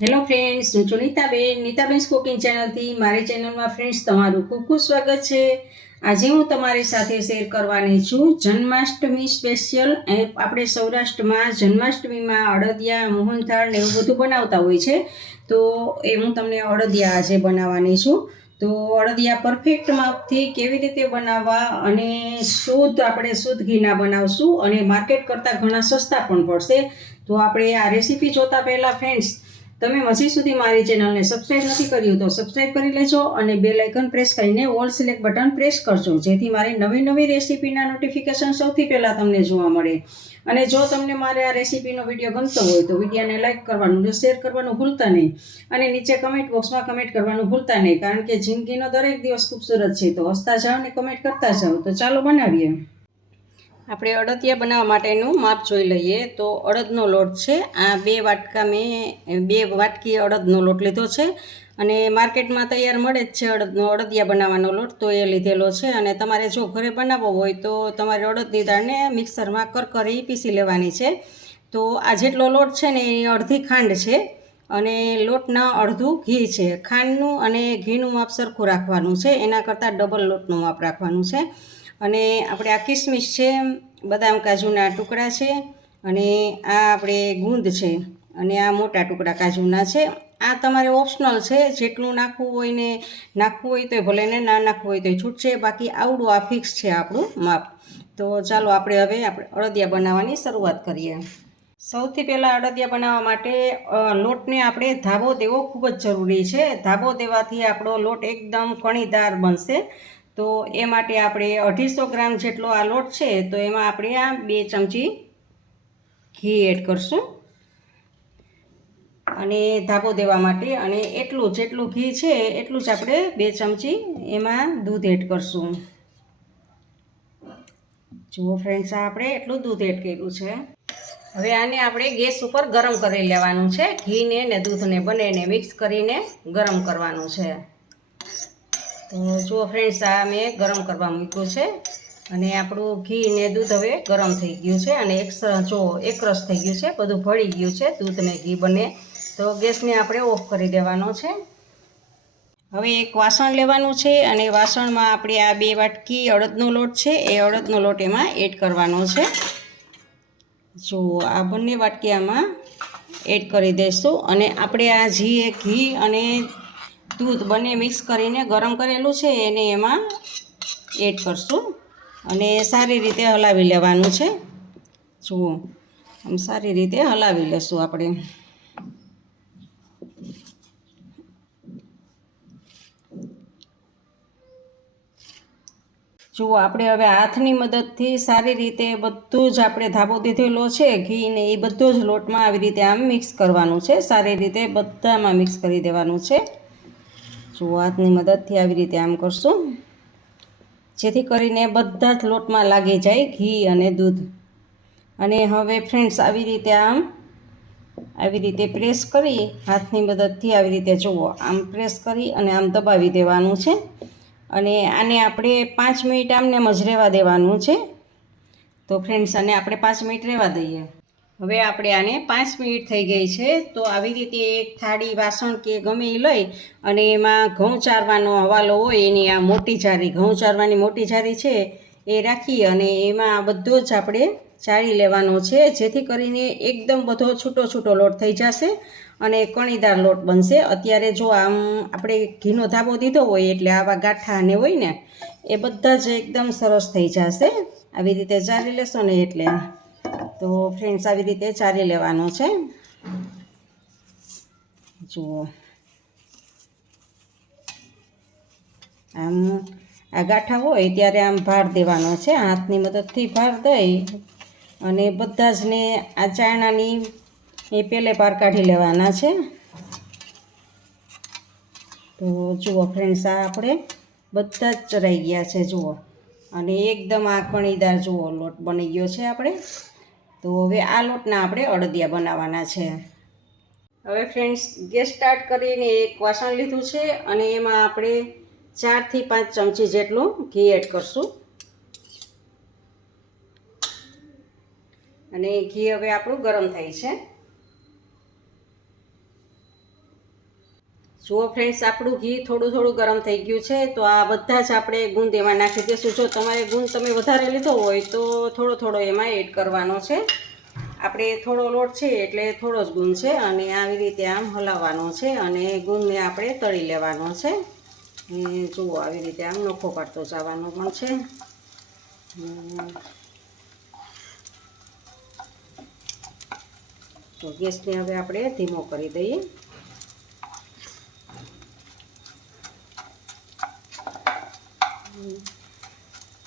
Hello friends, હું છું Nitaben cooking ચેનલથી. મારી ચેનલમાં ફ્રેન્ડ્સ તમારું ખૂબ ખૂબ સ્વાગત છે. આજે હું તમારી સાથે શેર કરવાની છું જન્માષ્ટમી સ્પેશિયલ. આપણે સૌરાષ્ટ્રમાં જન્માષ્ટમીમાં અડદિયા, મોહનથાળ ને એવું બધું બનાવતા હોય છે. તો એ હું તમને અડદિયા આજે બનાવવાની છું. તો અડદિયા પરફેક્ટ માપથી કેવી રીતે બનાવવા અને આપણે શુદ્ધ ઘીના બનાવશું અને માર્કેટ કરતાં ઘણા સસ્તા પણ પડશે. તો આપણે આ રેસીપી જોતા પહેલાં ફ્રેન્ડ્સ, તમે હજી સુધી મારી ચેનલને સબસ્ક્રાઈબ નથી કર્યું તો સબસ્ક્રાઈબ કરી લેજો અને બેલ આઇકન પ્રેસ કરીને ઓલ સિલેક્ટ બટન પ્રેસ કરજો, જેથી મારી નવી રેસીપીના નોટિફિકેશન સૌથી પહેલાં તમને જોવા મળે. અને જો તમને મારે આ રેસીપીનો વિડીયો ગમતો હોય તો વિડીયોને લાઇક કરવાનું, શેર કરવાનું ભૂલતા નહીં અને નીચે કમેન્ટ બોક્સમાં કમેન્ટ કરવાનું ભૂલતા નહીં, કારણ કે જિંદગીનો દરેક દિવસ ખૂબસૂરત છે. તો હસતા જાઓ ને કમેન્ટ કરતા જાઓ. તો ચાલો બનાવીએ. આપણે અડદિયા બનાવવા માટેનું માપ જોઈ લઈએ. તો અડદનો લોટ છે, આ 2 વાટકા મેં 2 વાટકી અડદનો લોટ લીધો છે અને માર્કેટમાં તૈયાર મળે જ છે અડદિયા બનાવવાનો લોટ, તો એ લીધેલો છે. અને તમારે જો ઘરે બનાવવો હોય તો તમારે અડદની દાળને મિક્સરમાં કરકરી પીસી લેવાની છે. તો આ જેટલો લોટ છે ને એ અડધી ખાંડ છે અને લોટના અડધું ઘી છે. ખાંડનું અને ઘીનું માપ સરખું રાખવાનું છે, એના કરતાં ડબલ લોટનું માપ રાખવાનું છે. અને આપણે આ કિસમિસ છે, બદામ કાજુના ટુકડા છે અને આ આપણે ગુંદ છે અને આ મોટા ટુકડા કાજુના છે. આ તમારે ઓપ્શનલ છે, જેટલું નાખવું હોય તો ભલે ને, ના નાખવું હોય તો છૂટશે. બાકી આવડું આ ફિક્સ છે આપણું માપ. તો ચાલો આપણે હવે અડદિયા બનાવવાની શરૂઆત કરીએ. સૌથી પહેલાં અડદિયા બનાવવા માટે લોટને આપણે ધાબો દેવો ખૂબ જ જરૂરી છે. ધાબો દેવાથી આપણો લોટ એકદમ કણીદાર બનશે. તો એ માટે આપણે 250 ગ્રામ જેટલો આ લોટ છે, તો એમાં આપણે આ 2 ચમચી ઘી એડ કરશું અને ધાબો દેવા માટે. અને જેટલું ઘી છે એટલું જ આપણે 2 ચમચી એમાં દૂધ એડ કરશું. જુઓ ફ્રેન્ડ્સ, આપણે એટલું દૂધ એડ કર્યું છે. હવે આને આપણે ગેસ ઉપર ગરમ કરી લેવાનું છે. ઘીને ને દૂધને બંનેને મિક્સ કરીને ગરમ કરવાનું છે. તો જુઓ ફ્રેન્ડ્સ, આ મેં ગરમ કરવા મૂક્યું છે અને આપણું ઘી ને દૂધ હવે ગરમ થઈ ગયું છે અને એકરસ થઈ ગયું છે, બધું ભળી ગયું છે દૂધ ને ઘી બંને. તો ગેસને આપણે ઓફ કરી દેવાનો છે. હવે એક વાસણ લેવાનું છે અને વાસણમાં આપણે આ 2 વાટકી અડદનો લોટ છે, એ અડદનો લોટ એમાં એડ કરવાનો છે. જો આ બંને વાટકી આમાં એડ કરી દઈશું અને આપણે આ ઘી અને દૂધ બંને મિક્સ કરીને ગરમ કરેલું છે એને એમાં એડ કરશું અને સારી રીતે હલાવી લેવાનું છે. જુઓ, આમ સારી રીતે હલાવી લેશું આપણે. જુઓ, આપણે હવે હાથની મદદથી સારી રીતે બધું જ આપણે ધાબો દીધેલો છે ઘી ને એ બધો જ લોટમાં આવી રીતે આમ મિક્સ કરવાનું છે. સારી રીતે બધામાં મિક્સ કરી દેવાનું છે. જુઓ, હાથની મદદથી આવી રીતે આમ કરશું, જેથી કરીને બધા જ લોટમાં લાગી જાય ઘી અને દૂધ. અને હવે ફ્રેન્ડ્સ, આવી રીતે પ્રેસ કરી હાથની મદદથી આવી રીતે જુઓ આમ પ્રેસ કરી અને આમ દબાવી દેવાનું છે. અને આને આપણે 5 મિનિટ આમને જ રહેવા દેવાનું છે. તો ફ્રેન્ડ્સ, આને આપણે 5 મિનિટ રહેવા દઈએ. હવે આપણે આને 5 મિનિટ થઈ ગઈ છે. તો આવી રીતે એક થાળી, વાસણ કે ગમે એ લઈ અને એમાં ઘઉં ચારવાનો હવાલો હોય એની આ મોટી જારી, ઘઉં ચારવાની મોટી જારી છે એ રાખી અને એમાં બધો જ આપણે ચાળી લેવાનો છે, જેથી કરીને એકદમ બધો છૂટો લોટ થઈ જશે અને કણીદાર લોટ બનશે. અત્યારે જો આમ આપણે ઘીનો ધાબો દીધો હોય એટલે આવા ગાંઠા ને હોય ને એ બધા જ એકદમ સરસ થઈ જશે. આવી રીતે ચાળી લેશો ને એટલે. તો ફ્રેન્ડ્સ, આવી રીતે ચાળી લેવાનો છે. જુઓ, આમ આ ગાંઠા હોય ત્યારે આમ ભાર દેવાનો છે, હાથની મદદથી ભાર દઈ અને બધા જ ને આ ચાયણાની એ પેલે પાર કાઢી લેવાના છે. તો જુઓ ફ્રેન્ડ્સ, આ આપણે બધા જ ચરાઈ ગયા છે. જુઓ, અને એકદમ આ કણીદાર જુઓ લોટ બની ગયો છે આપણે. તો હવે આ લોટના આપણે અડદિયા બનાવવાના છે. હવે ફ્રેન્ડ્સ, ગેસ સ્ટાર્ટ કરીને એક વાસણ લીધું છે અને એમાં આપણે 4 થી 5 ચમચી જેટલું ઘી એડ કરશું. અને ઘી હવે આપણું ગરમ થાય છે. જુઓ ફ્રેન્ડ્સ, આપણું ઘી થોડું થોડું ગરમ થઈ ગયું છે. તો આ બધા જ આપણે ગુંદ એમાં નાખી દઈશું. જો તમારે ગુંદ તમે વધારે લીધો હોય તો થોડો થોડો એમાં એડ કરવાનો છે. આપણે થોડો લોટ છે એટલે થોડો જ ગુંદ છે, અને આવી રીતે આમ હલાવવાનો છે, અને ગુંદને આપણે તળી લેવાનો છે. જુઓ આવી રીતે આમ નોખો પાડતો જવાનો પણ છે. તો ગેસને હવે આપણે ધીમો કરી દઈએ.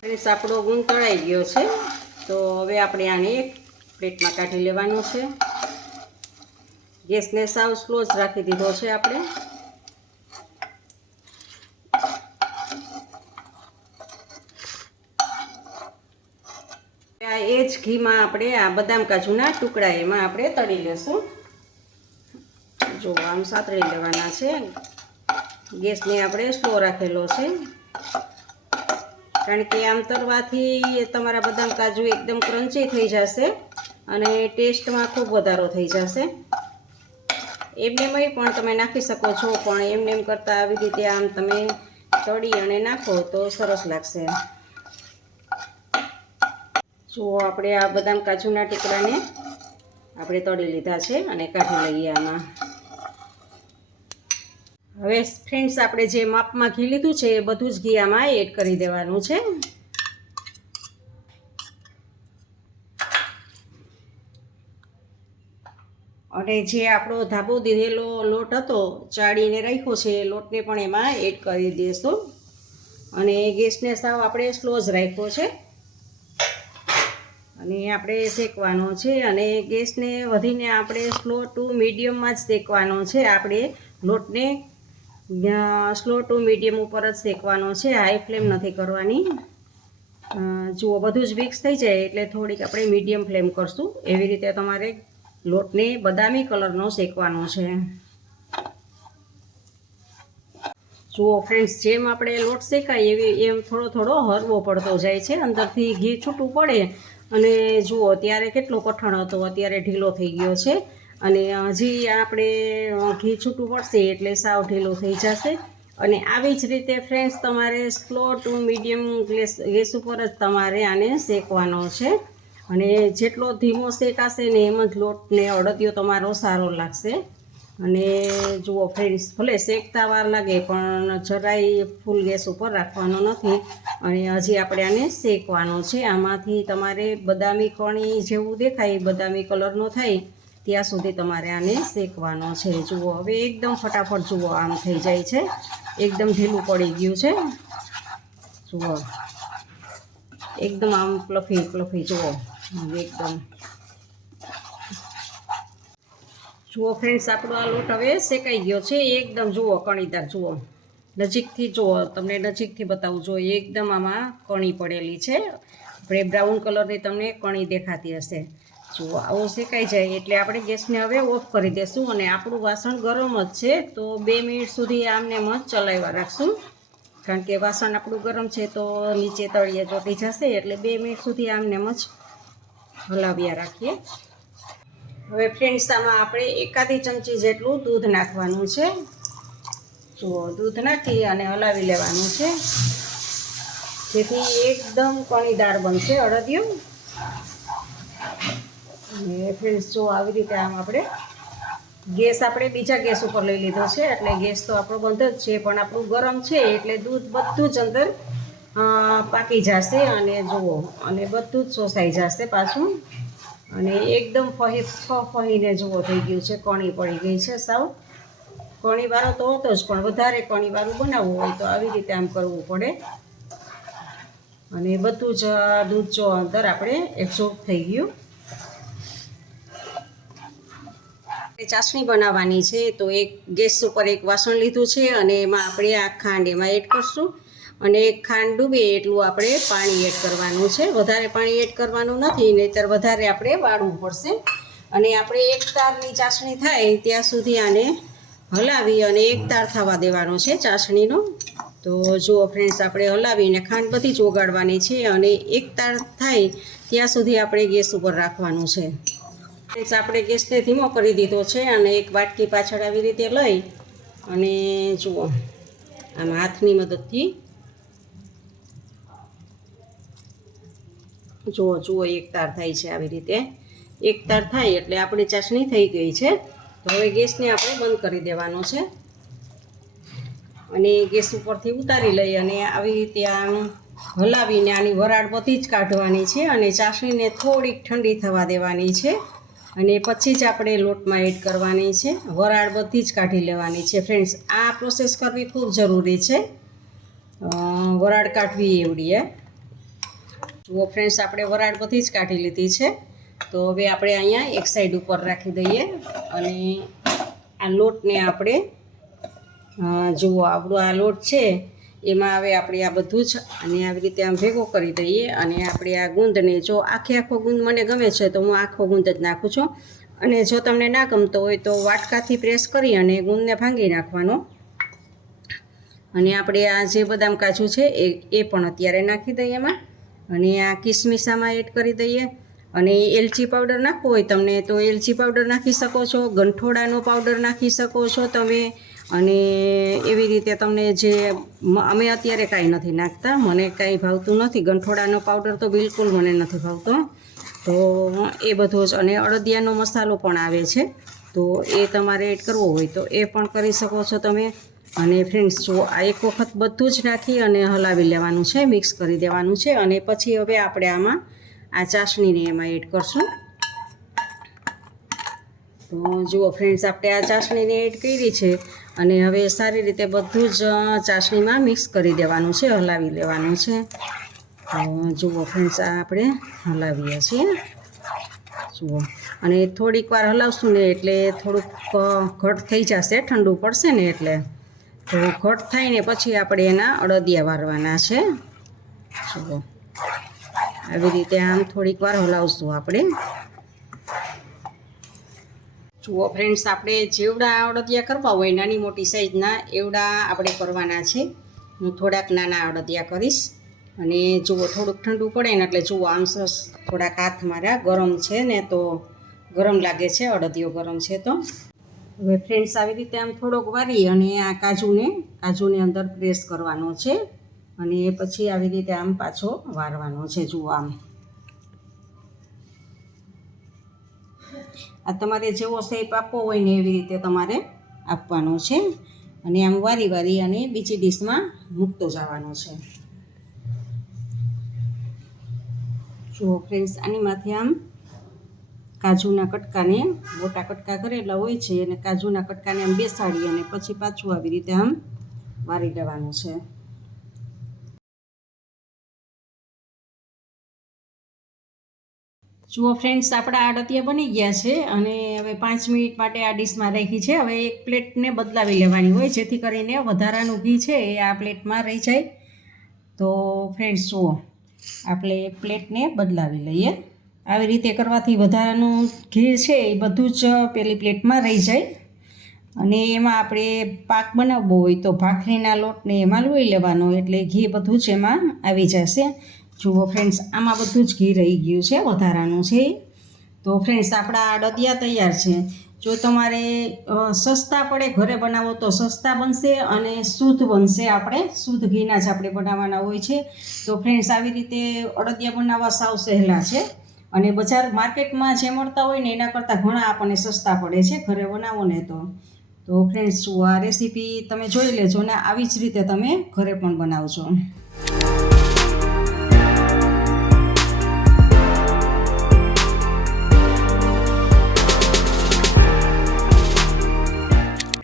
ફ્રેન્ડ્સ, આપણો ગુંદ તળાઈ ગયો છે. તો હવે આપણે આને એક પ્લેટમાં કાઢી લેવાનો છે. ગેસને સાવ સ્લો જ રાખી દીધો છે આપણે. એ જ ઘીમાં આપણે આ બદામ કાજુના ટુકડા એમાં આપણે તળી લેશું. જો આમ સાતળી લેવાના છે. ગેસને આપણે સ્લો રાખેલો છે, કારણ કે આમ તરવાથી તમારા બદામ કાજુ એકદમ ક્રન્ચી થઈ જશે અને ટેસ્ટમાં ખૂબ વધારો થઈ જશે. એમનેમ પણ તમે નાખી શકો છો, પણ એમનેમ કરતાં આવી રીતે આમ તમે તળી અને નાખો તો સરસ લાગશે. જુઓ, આપણે આ બદામ કાજુના ટુકડાને આપણે તળી લીધા છે અને કાઢી લઈએ આમાં. હવે ફ્રેન્ડ્સ, આપણે જે માપમાં ઘી લીધું છે એ બધું જ ઘી આમાં એડ કરી દેવાનું છે. અને જે આપણો ધાબો દીધેલો લોટ હતો, ચાળીને રાખ્યો છે, એ લોટને પણ એમાં એડ કરી દઈશું. અને ગેસને સાવ આપણે સ્લો જ રાખ્યો છે, અને આપણે શેકવાનો છે. અને ગેસને વધીને આપણે સ્લો ટુ મીડિયમમાં જ શેકવાનો છે. આપણે લોટને સ્લો ટુ મીડિયમ ઉપર જ શેકવાનો છે, હાઈ ફ્લેમ નથી કરવાની. જુઓ, બધું જ મિક્સ થઈ જાય એટલે થોડીક આપણે મીડિયમ ફ્લેમ કરશું. એવી રીતે તમારે લોટને બદામી કલરનો શેકવાનો છે. જુઓ ફ્રેન્ડ્સ, જેમ આપણે લોટ શેકાય એમ થોડો થોડો હરવો પડતો જાય છે. અંદરથી ઘી છૂટું પડે અને જુઓ ત્યારે કેટલો કઠણ હતો, અત્યારે ઢીલો થઈ ગયો છે. અને હજી આપણે ઘી છૂટું પડશે એટલે સાવ ઢીલો થઈ જશે. અને આવી જ રીતે ફ્રેન્ડ્સ, તમારે સ્લો ટુ મીડિયમ ગેસ ઉપર જ તમારે આને શેકવાનો છે. અને જેટલો ધીમો શેકાશે ને એમ જ લોટને અડદિયો તમારો સારો લાગશે. અને જુઓ ફ્રેન્ડ્સ, ભલે શેકતા વાર લાગે પણ જરાય ફૂલ ગેસ ઉપર રાખવાનો નથી. અને હજી આપણે આને શેકવાનો છે. આમાંથી તમારે બદામી કણી જેવું દેખાય, બદામી કલરનો થાય ત્યાં સુધી તમારે આને શેકવાનો છે. જુઓ, હવે એકદમ ફટાફટ જુઓ આમ થઈ જાય છે, એકદમ ઢીલું પડી ગયું છે. જુઓ, એકદમ આમ ફ્લફી ફ્લફી જુઓ એકદમ. જુઓ ફ્રેન્ડ્સ, આપણો આ લોટ હવે શેકાઈ ગયો છે એકદમ. જુઓ કણીદાર, જુઓ નજીકથી, જુઓ તમને નજીકથી બતાવું. જુઓ એકદમ આમાં કણી પડેલી છે. આપણે બ્રાઉન કલરની તમને કણી દેખાતી હશે. જુઓ, આવું શેકાઈ જાય એટલે આપણે ગેસને હવે ઓફ કરી દઈશું. અને આપણું વાસણ ગરમ જ છે, તો 2 મિનિટ સુધી આમને જ ચલાવ્યા રાખશું, કારણ કે વાસણ આપણું ગરમ છે તો નીચે તળિયે ચોંટી જશે. એટલે 2 મિનિટ સુધી આમને જ હલાવ્યા રાખીએ. હવે ફ્રેન્ડ્સ, આમાં આપણે એકાદી ચમચી જેટલું દૂધ નાખવાનું છે. જુઓ, દૂધ નાખી અને હલાવી લેવાનું છે, જેથી એકદમ કણીદાર બનશે અડદિયું. અને ફ્રેન્ડ્સ, જો આવી રીતે આમ આપણે આપણે બીજા ગેસ ઉપર લઈ લીધો છે, એટલે ગેસ તો આપણો બંધ જ છે, પણ આપણું ગરમ છે એટલે દૂધ બધું જ અંદર પાકી જશે. અને જુઓ, અને બધું જ શોષાઈ જશે પાછું. અને એકદમ ફહીને જુઓ થઈ ગયું છે, કણી પડી ગઈ છે સાવ. કણીવાળો તો હતો જ, પણ વધારે કણીવાળું બનાવવું હોય તો આવી રીતે આમ કરવું પડે. અને બધું જ દૂધ જો અંદર આપણે એબ્સોર્બ થઈ ગયું. ચાસણી બનાવવાની છે, તો એક ગેસ ઉપર એક વાસણ લીધું છે, અને એમાં આપણે આ ખાંડ એમાં એડ કરશું. અને ખાંડ ડૂબે એટલું આપણે પાણી એડ કરવાનું છે. વધારે પાણી એડ કરવાનું નથી, નહીંતર વધારે આપણે વાળવું પડશે. અને આપણે એક તારની ચાસણી થાય ત્યાં સુધી આને હલાવી અને એક તાર થવા દેવાનો છે ચાસણીનો. તો જુઓ ફ્રેન્ડ્સ, આપણે હલાવીને ખાંડ બધી જ ઓગાળવાની છે, અને એક તાર થાય ત્યાં સુધી આપણે ગેસ ઉપર રાખવાનું છે. ફ્રેન્ડ્સ, આપણે ગેસને ધીમો કરી દીધો છે, અને એક વાટકી પાછળ આવી રીતે લઈ અને જુઓ આમ હાથની મદદથી જુઓ એક તાર થાય છે આવી રીતે. એક તાર થાય એટલે આપણી ચાસણી થઈ ગઈ છે. તો હવે ગેસને આપણે બંધ કરી દેવાનો છે અને ગેસ ઉપરથી ઉતારી લઈ અને આવી રીતે આમ હલાવીને આની વરાળ બધી જ કાઢવાની છે અને ચાસણીને થોડીક ઠંડી થવા દેવાની છે અને પછી જ આપણે લોટમાં એડ કરવાની છે. વરાળ બધી જ કાઢી લેવાની છે ફ્રેન્ડ્સ. આ પ્રોસેસ કરવી ખૂબ જરૂરી છે, વરાળ કાઢવી એવડી. જુઓ ફ્રેન્ડ્સ, આપણે વરાળ બધી જ કાઢી લીધી છે. તો હવે આપણે અહીંયા એક સાઈડ ઉપર રાખી દઈએ અને આ લોટને આપણે જુઓ આપણો આ લોટ છે એમાં હવે આપણે આ બધું જ અને આવી રીતે આમ ભેગો કરી દઈએ અને આપણે આ ગુંદને, જો આખો ગુંદ મને ગમે છે તો હું આખો ગુંદ જ નાખું છું અને જો તમને ના ગમતો હોય તો વાટકાથી પ્રેસ કરી અને ગુંદને ભાંગી નાખવાનો. અને આપણે આ જે બદામ કાજુ છે એ પણ અત્યારે નાખી દઈએ એમાં અને આ કિસમિસ આમાં એડ કરી દઈએ. અને એલચી પાવડર નાખવો હોય તમને તો એલચી પાવડર નાખી શકો છો, ગંઠોડાનો પાવડર નાખી શકો છો તમે. અને એવી રીતે તમને જે અમે અત્યારે કાંઈ નથી નાખતા, મને કાંઈ ભાવતું નથી. ગંઠોડાનો પાવડર તો બિલકુલ મને નથી ભાવતો, તો એ બધો જ. અને અડદિયાનો મસાલો પણ આવે છે, તો એ તમારે એડ કરવો હોય તો એ પણ કરી શકો છો તમે. અને ફ્રેન્ડ્સ જુઓ, આ એક વખત બધું જ નાખી અને હલાવી લેવાનું છે, મિક્સ કરી દેવાનું છે. અને પછી હવે આપણે આમાં આ ચાસણીને એમાં એડ કરશું. તો જુઓ ફ્રેન્ડ્સ, આપણે આ ચાસણીને એડ કરી છે અને હવે સારી રીતે બધું જ ચાસણીમાં મિક્સ કરી દેવાનું છે, હલાવી લેવાનું છે. તો જુઓ ફ્રેન્ડ્સ, આ આપણે હલાવીએ છીએ જુઓ. અને થોડીક વાર હલાવશું ને એટલે થોડુંક ઘટ થઈ જશે, ઠંડુ પડશે ને એટલે. તો ઘટ થાય ને પછી આપણે એના અડદિયા વારવાના છે જુઓ. આવી રીતે આમ થોડીક વાર હલાવશું આપણે. જુઓ ફ્રેન્ડ્સ, આપણે જેવડા અડદિયા કરવા હોય નાની મોટી સાઈઝના એવડા આપણે કરવાના છે. હું થોડાક નાના અડદિયા કરીશ. અને જુઓ થોડુંક ઠંડુ પડે ને એટલે જુઓ આમ સરસ થોડાક હાથ મારા ગરમ છે ને, તો ગરમ લાગે છે, અડદિયો ગરમ છે. તો હવે ફ્રેન્ડ્સ આવી રીતે આમ થોડોક વારી અને આ કાજુને અંદર પ્રેસ કરવાનો છે અને પછી આવી રીતે આમ પાછો વારવાનો છે જુઓ. આમ આ તમારે જેવો શેપ આપવો હોય ને એવી રીતે તમારે આપવાનો છે અને આમ વારી અને બીજી ડીશમાં મૂકતો જવાનો છે. જુઓ ફ્રેન્ડ્સ, આની માથે આમ કાજુના કટકાને, મોટા કટકા કરેલા હોય છે અને કાજુના કટકાને આમ બેસાડી અને પછી પાછું આવી રીતે આમ વારી લેવાનું છે. જુઓ ફ્રેન્ડ્સ, આપણા અડદિયા બની ગયા છે અને હવે 5 મિનિટ માટે આ ડીશમાં રાખી છે. હવે એક પ્લેટને બદલાવી લેવાની હોય જેથી કરીને વધારાનું ઘી છે એ આ પ્લેટમાં રહી જાય. તો ફ્રેન્ડ્સ જુઓ, આપણે પ્લેટને બદલાવી લઈએ. આવી રીતે કરવાથી વધારાનું ઘી છે એ બધું જ પેલી પ્લેટમાં રહી જાય. અને એમાં આપણે પાક બનાવવો હોય તો ભાખરીના લોટને એમાં લોઈ લેવાનો એટલે ઘી બધું જ એમાં આવી જશે. જુઓ ફ્રેન્ડ્સ, આમાં બધું જ ઘી રહી ગયું છે, વધારાનું છે. તો ફ્રેન્ડ્સ, આપણા અડદિયા તૈયાર છે. જો તમારે સસ્તા પડે ઘરે બનાવો તો સસ્તા બનશે અને શુદ્ધ બનશે. આપણે શુદ્ધ ઘીના જ આપણે બનાવવાના હોય છે. તો ફ્રેન્ડ્સ, આવી રીતે અડદિયા બનાવવા સાવ સહેલા છે અને બજાર માર્કેટમાં જે મળતા હોય ને એના કરતાં ઘણા આપણને સસ્તા પડે છે ઘરે બનાવો ને તો. તો ફ્રેન્ડ્સ જુઓ, આ રેસીપી તમે જોઈ લેજો ને આવી જ રીતે તમે ઘરે પણ બનાવજો.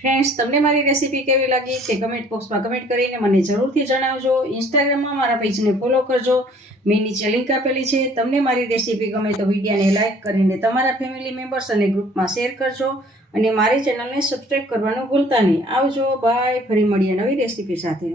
ફ્રેન્ડ્સ, તમને મારી રેસીપી કેવી લાગી તે કમેન્ટ બોક્સમાં કમેન્ટ કરીને મને જરૂરથી જણાવજો. ઇન્સ્ટાગ્રામમાં મારા પેજને ફોલો કરજો, મેં નીચે લિંક આપેલી છે. તમને મારી રેસીપી ગમે તો વિડીયોને લાઇક કરીને તમારા ફેમિલી મેમ્બર્સ અને ગ્રુપમાં શેર કરજો અને મારી ચેનલને સબસ્ક્રાઈબ કરવાનું ભૂલતા નહીં. આવજો, બાય. ફરી મળીએ નવી રેસીપી સાથે.